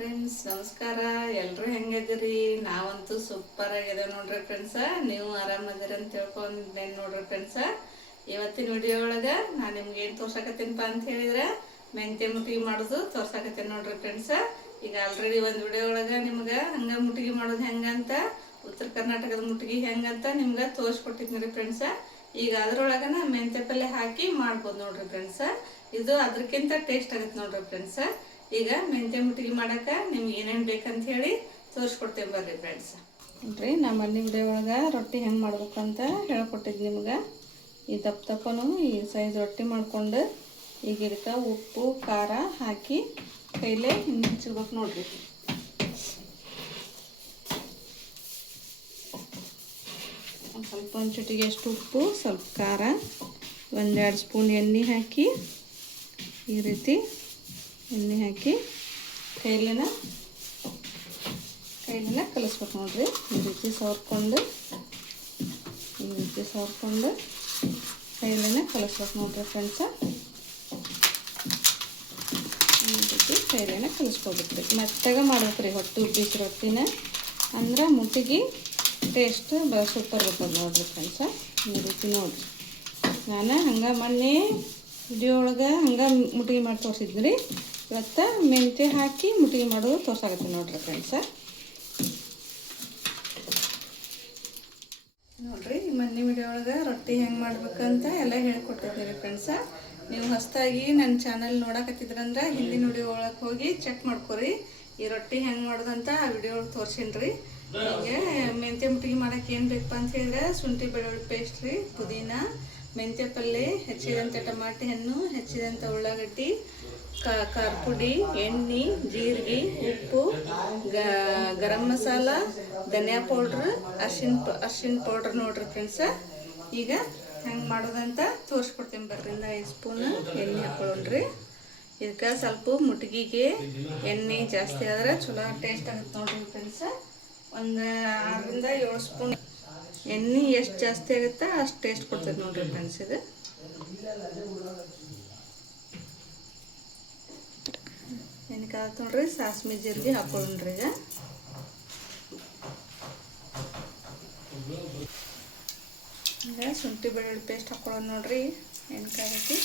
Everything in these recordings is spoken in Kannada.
ಫ್ರೆಂಡ್ಸ್ ನಮಸ್ಕಾರ. ಎಲ್ಲರೂ ಹೆಂಗಿದ್ದೀರಿ? ನಾವಂತೂ ಸೂಪರ್ ಆಗಿದೆ ನೋಡ್ರಿ ಫ್ರೆಂಡ್ಸ. ನೀವು ಆರಾಮದಿರಿ ಅಂತ ತಿಳ್ಕೊಂಡೇನು ನೋಡ್ರಿ ಫ್ರೆಂಡ್ಸ. ಇವತ್ತಿನ ವಿಡಿಯೋ ಒಳಗೆ ನಾನು ನಿಮ್ಗೆ ಏನು ತೋರ್ಸಕತ್ತೀನಪ್ಪ ಅಂತ ಹೇಳಿದ್ರೆ ಮೆಂತ್ಯ ಮುಟ್ಟಿಗೆ ಮಾಡೋದು ತೋರ್ಸಕತ್ತೀನಿ ನೋಡ್ರಿ ಫ್ರೆಂಡ್ಸ. ಈಗ ಆಲ್ರೆಡಿ ಒಂದು ವಿಡಿಯೋ ಒಳಗೆ ನಿಮ್ಗೆ ಹಂಗೆ ಮುಟ್ಟಿಗೆ ಮಾಡೋದು ಹೆಂಗಂತ, ಉತ್ತರ ಕರ್ನಾಟಕದ ಮುಟ್ಟಿಗೆ ಹೆಂಗಂತ ನಿಮ್ಗೆ ತೋರಿಸ್ಕೊಟ್ಟಿದ್ನಿ ರೀ ಫ್ರೆಂಡ್ಸ. ಈಗ ಅದ್ರೊಳಗನ ಮೆಂತ್ಯ ಪಲ್ಯ ಹಾಕಿ ಮಾಡ್ಬೋದು ನೋಡ್ರಿ ಫ್ರೆಂಡ್ಸ. ಇದು ಅದಕ್ಕಿಂತ ಟೇಸ್ಟ್ ಆಗುತ್ತೆ ನೋಡ್ರಿ ಫ್ರೆಂಡ್ಸ. ಈಗ ಮೆಂತ್ಯ ಮುಟ್ಟಿಗೆ ಮಾಡೋಕೆ ನಿಮ್ಗೆ ಏನೇನು ಬೇಕಂತ ಹೇಳಿ ತೋರಿಸ್ಕೊಡ್ತೇವೆ ಬರ್ರಿ ಫ್ರೆಂಡ್ಸ್. ನೋಡ್ರಿ ನಮ್ಮ ಮನೆ ವಿಡಿಯೋ ಒಳಗೆ ರೊಟ್ಟಿ ಹೆಂಗೆ ಮಾಡ್ಬೇಕಂತ ಹೇಳ್ಕೊಟ್ಟಿದ್ದು ನಿಮ್ಗೆ. ಈ ದಪ್ಪನು ಈ ಸೈಜ್ ರೊಟ್ಟಿ ಮಾಡ್ಕೊಂಡು ಈಗ ಇದಕ್ಕೆ ಉಪ್ಪು ಖಾರ ಹಾಕಿ ಕೈಲೇ ಹಿಂಗೆ ಹಚ್ಚಿಡ್ಬೇಕು ನೋಡ್ರಿ. ಸ್ವಲ್ಪ ಒಂದು ಚಿಟಿಗೆ ಅಷ್ಟು ಉಪ್ಪು, ಸ್ವಲ್ಪ ಖಾರ, ಒಂದೆರಡು ಸ್ಪೂನ್ ಎಣ್ಣೆ ಹಾಕಿ ಈ ರೀತಿ ಎಣ್ಣೆ ಹಾಕಿ ಕೈಲಿನ ಕಲಿಸ್ಬೇಕು ನೋಡ್ರಿ. ಈ ರೀತಿ ಸವರ್ಕೊಂಡು ಕೈಲಿನ ಕಲಿಸ್ಬೇಕು ನೋಡ್ರಿ ಫ್ರೆಂಡ್ಸ. ಈ ರೀತಿ ಕೈಲಿನ ಕಲಿಸ್ಕೊಬೇಕ್ರಿ. ಮೆತ್ತಗೆ ಮಾಡ್ಬೇಕ್ರಿ ಹೊಟ್ಟು ಬೀಸ್ ರೊಟ್ಟಿನ, ಅಂದ್ರೆ ಮುಟ್ಟಿಗೆ ಟೇಸ್ಟ್ ಸೂಪರ್ ಬರ್ತದೆ ನೋಡ್ರಿ ಫ್ರೆಂಡ್ಸ. ಈ ರೀತಿ ನೋಡ್ರಿ. ನಾನು ಹಂಗೆ ಮೊನ್ನೆ ವಿಡಿಯೋ ಒಳಗೆ ಹಂಗೆ ಮುಟ್ಟಿಗೆ ಮಾಡಿ ತೋರಿಸಿದ್ರಿ. ಇವತ್ತು ಮೆಂತ್ಯ ಹಾಕಿ ಮುಟ್ಟಿಗೆ ಮಾಡೋದು ತೋರ್ಸಾಗತ್ತೆ ನೋಡ್ರಿ ಫ್ರೆಂಡ್ಸ. ನೋಡ್ರಿ ಮೊನ್ನೆ ವಿಡಿಯೋ ಒಳಗೆ ರೊಟ್ಟಿ ಹೆಂಗೆ ಮಾಡ್ಬೇಕಂತ ಎಲ್ಲ ಹೇಳ್ಕೊಟ್ಟಿದ್ದೀರಿ ಫ್ರೆಂಡ್ಸ. ನೀವು ಹೊಸದಾಗಿ ನನ್ನ ಚಾನಲ್ ನೋಡಕತ್ತಿದ್ರಂದ್ರೆ ಹಿಂದಿನ ವಿಡಿಯೋ ಒಳಗೆ ಹೋಗಿ ಚೆಕ್ ಮಾಡ್ಕೊರಿ. ಈ ರೊಟ್ಟಿ ಹೆಂಗೆ ಮಾಡೋದಂತ ಆ ವಿಡಿಯೋ ಒಳಗೆ ತೋರಿಸೀನಿ. ಹೀಗೆ ಮೆಂತ್ಯ ಮುಟ್ಟಿಗೆ ಮಾಡೋಕೆ ಏನು ಬೇಕಪ್ಪ ಅಂತ ಹೇಳಿದ್ರೆ ಶುಂಠಿ ಬೆಳ್ಳುಳ್ಳಿ ಪೇಸ್ಟ್ ರೀ, ಪುದೀನ, ಮೆಂತ್ಯ ಪಲ್ಯ, ಹೆಚ್ಚಿದಂಥ ಟಮಾಟೆ ಹಣ್ಣು, ಹೆಚ್ಚಿದಂಥ ಉಳ್ಳಾಗಡ್ಡಿ, ಖಾರ ಪುಡಿ, ಎಣ್ಣೆ, ಜೀರಿಗೆ, ಉಪ್ಪು, ಗರಂ ಮಸಾಲ, ಧನಿಯಾ ಪೌಡ್ರ್, ಅರ್ಶಿನ ಪೌಡ್ರ್ ನೋಡ್ರಿ ಫ್ರೆಂಡ್ಸ. ಈಗ ಹೆಂಗೆ ಮಾಡೋದಂತ ತೋರಿಸ್ಕೊಡ್ತೀನಿ ಬರ್ರಿ. 5 ಸ್ಪೂನ್ ಎಣ್ಣೆ ಹಾಕೊಳ್ಳೋಣ್ರಿ. ಇದಕ್ಕೆ ಸ್ವಲ್ಪ ಮುಟ್ಟಿಗೆಗೆ ಎಣ್ಣೆ ಜಾಸ್ತಿ ಆದ್ರೆ ಚಲೋ ಟೇಸ್ಟ್ ಆಗುತ್ತೆ ನೋಡ್ರಿ ಫ್ರೆಂಡ್ಸ. ಒಂದು 6ರಿಂದ 7 ಸ್ಪೂನ್ ಎಣ್ಣೆ ಎಷ್ಟು ಜಾಸ್ತಿ ಆಗುತ್ತೆ ಅಷ್ಟು ಟೇಸ್ಟ್ ಕೊಡ್ತದೆ ನೋಡ್ರಿ ಫ್ರೆಂಡ್ಸ್. ಇದು ಏನಕ್ಕೆ ಆಗುತ್ತೆ ನೋಡ್ರಿ. ಸಾಸ್ಮಿ ಜೀರಿಗೆ ಹಾಕೊಳ್ಳೋಣ್ರಿ. ಈಗ ಶುಂಠಿ ಬೆಳ್ಳುಳ್ಳಿ ಪೇಸ್ಟ್ ಹಾಕೊಳ್ಳೋದು ನೋಡ್ರಿ. ಏನಕ್ಕಾಗೈತಿ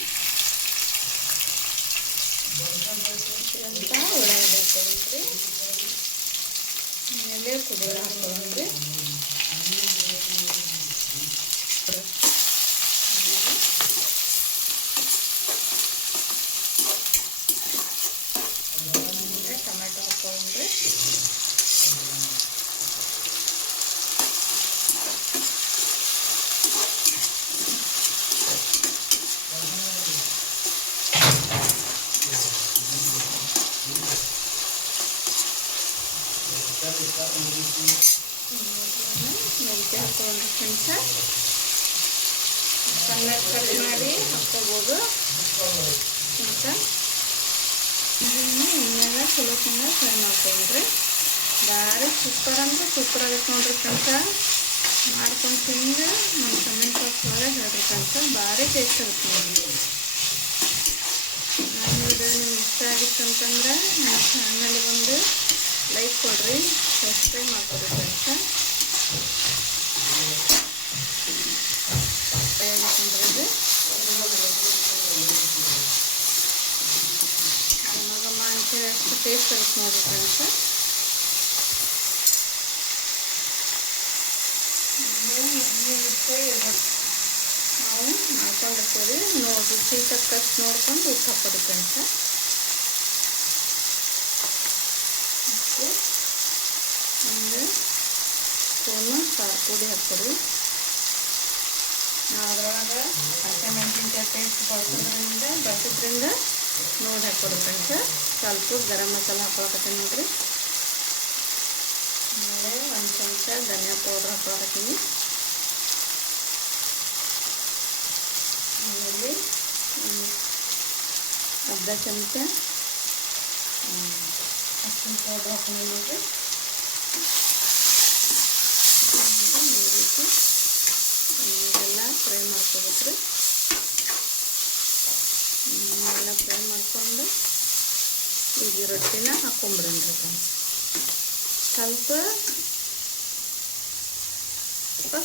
ಅಂತ ಉಳ್ಳಾಗಡ್ಡಿ ಹಾಕೊಳ್ಳೋಣ್ರಿ. ಆಮೇಲೆ ಪುದೀನ ಹಾಕೊಳ್ಳೋಣ್ರಿ. ಟೊಮೆಟೊ ಹಾಕೊಳ್ಳೋಣ್ರಿ. ಮೆಂತ್ಯ ಹಾಕೊಳ್ಳೋಣ್ರಿ ಫ್ರೆಂಡ್ಸ. ಸಣ್ಣ ಕಟ್ ಮಾಡಿ ಹಾಕ್ಕೋಬೋದು ಫ್ರೆಂಡ್ಸ. ಇನ್ನೆಲ್ಲ ಚಲೋ ಚೆನ್ನಾಗಿ ಫ್ರೈ ಮಾಡ್ಕೊಂಡ್ರಿ. ಭಾರಿ ಸೂಪರ್ ಅಂದರೆ ಸೂಪರ್ ಆಗೈತೆ ನೋಡ್ರಿ ಫ್ರೆಂಡ್ಸ. ಮಾಡ್ಕೊಂಡು ತಿಂದು ನಮ್ಮ ಕಮೆಂಟ್ ಬಾಕ್ಸ್ ಒಳಗೆ ಹೇಳ್ರಿ ಫ್ರೆಂಡ್ಸ. ಭಾರಿ ಟೇಸ್ಟ್ ಆಗುತ್ತೆ ನೋಡ್ರಿ. ನನ್ನ ವಿಡಿಯೋ ನಿಮ್ಗೆ ಇಷ್ಟ ಆಗಿತ್ತು ಅಂತಂದ್ರೆ ನನ್ನ ಚಾನಲ್ಗೆ ಬಂದು ಲೈಕ್ ಕೊಡ್ರಿ, ಸಬ್ಸ್ಕ್ರೈಬ್ ಮಾಡ್ಕೊಡ್ರಿ ಫ್ರೆಂಡ್ಸ. ಮಗಮ್ಮ ಅಂತೇಳಿ ಅಷ್ಟು ಟೇಸ್ಟ್ ಆಗುತ್ತೆ ನೋಡ್ರಿ ಫ್ರೆಂಡ್ಸ. ನಾವು ಮಾಡ್ಕೊಂಡಿರ್ತೀವಿ ನೋಡಿ, ರುಚಿ ತಕ್ಕಷ್ಟು ನೋಡ್ಕೊಂಡು ಉಪ್ಪು ಹಾಕೋದು ಫ್ರೆಂಡ್ಸ. ಒಂದು ಸ್ಪೂನು ಖಾರ ಪುಡಿ ಹಾಕ್ಕೊಡಿ. ನಾವು ಅದ್ರೊಳಗೆ ಹಸಿಮೆಣಸಿನ್ಕಾಯಿ ಪೇಸ್ಟ್ ಬಳಸೋದ್ರಿಂದ ನೋಡಿ ಹಾಕ್ಕೊಡಿ ಫ್ರೆಂಡ್ಸ. ಸ್ವಲ್ಪ ಗರಂ ಮಸಾಲ ಹಾಕೊಳಕತ್ತೀನಿ ನೋಡ್ರಿ. ಆಮೇಲೆ ಒಂದು ಚಮಚ ಧನಿಯಾ ಪೌಡ್ರ್ ಹಾಕೊಳಕತ್ತೀನಿ. ಆಮೇಲೆ ಅರ್ಧ ಚಮಚ ಅರ್ಶಿನ ಪೌಡ್ರ್ ಹಾಕೊಂಡು ನೋಡ್ರಿ. ಈ ರೀತಿ ಇದೆಲ್ಲ ಫ್ರೈ ಮಾಡ್ಕೋಬೇಕ್ರಿ. ಎಲ್ಲ ಫ್ರೈ ಮಾಡ್ಕೊಂಡು ಈಗ ರೊಟ್ಟಿನ ಹಾಕೊಂಡ್ಬಿಡೋಣ್ರಿ ಸ್ವಲ್ಪ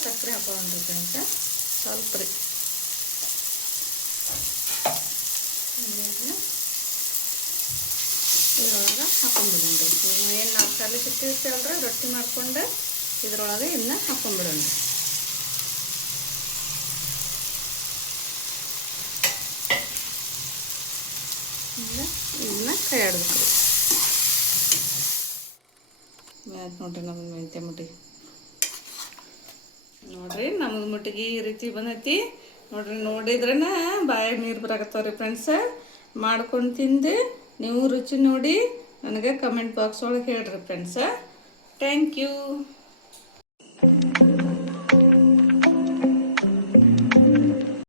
ಸಕ್ಕರೆ ಹಾಕೊಂಡ್ರಿ ಫ್ರೆಂಡ್ಸ, ಸ್ವಲ್ಪ ರೀ. ಇದ್ರೊಳಗೆ ಹಾಕೊಂಡ್ಬಿಡೋಣ್ರಿ. ಏನು ನಾವು ಕಲಿಸಿಟ್ಟಿರ್ತೇವಲ್ರಿ ರೊಟ್ಟಿ ಮಾಡ್ಕೊಂಡು ಇದ್ರೊಳಗೆ ಇದನ್ನ ಹಾಕೊಂಡ್ಬಿಡೋಣ್ರಿ. ಇದನ್ನ ಕೈ ಆಡ್ಬೇಕ್ರಿ. ಮ್ಯಾತ್ ನೋಡ್ರಿ ನಮ್ದು ಮೆಂತ್ಯ ಮುಟ್ಟಿಗೆ ನೋಡ್ರಿ, ನಮ್ದು ಮುಟ್ಟಿಗೆ ಈ ರೀತಿ ಬಂದೈತಿ ನೋಡ್ರಿ. ನೋಡಿದ್ರನ ಬಾಯಾಗ ನೀರು ಬರಾಕತ್ತಾವ್ರಿ ಫ್ರೆಂಡ್ಸ. ಮಾಡ್ಕೊಂಡು ತಿಂದು ನೀವು ರುಚಿ ನೋಡಿ ನನಗೆ ಕಮೆಂಟ್ ಬಾಕ್ಸ್ ಒಳಗೆ ಹೇಳ್ರಿ ಫ್ರೆಂಡ್ಸ. Thank you.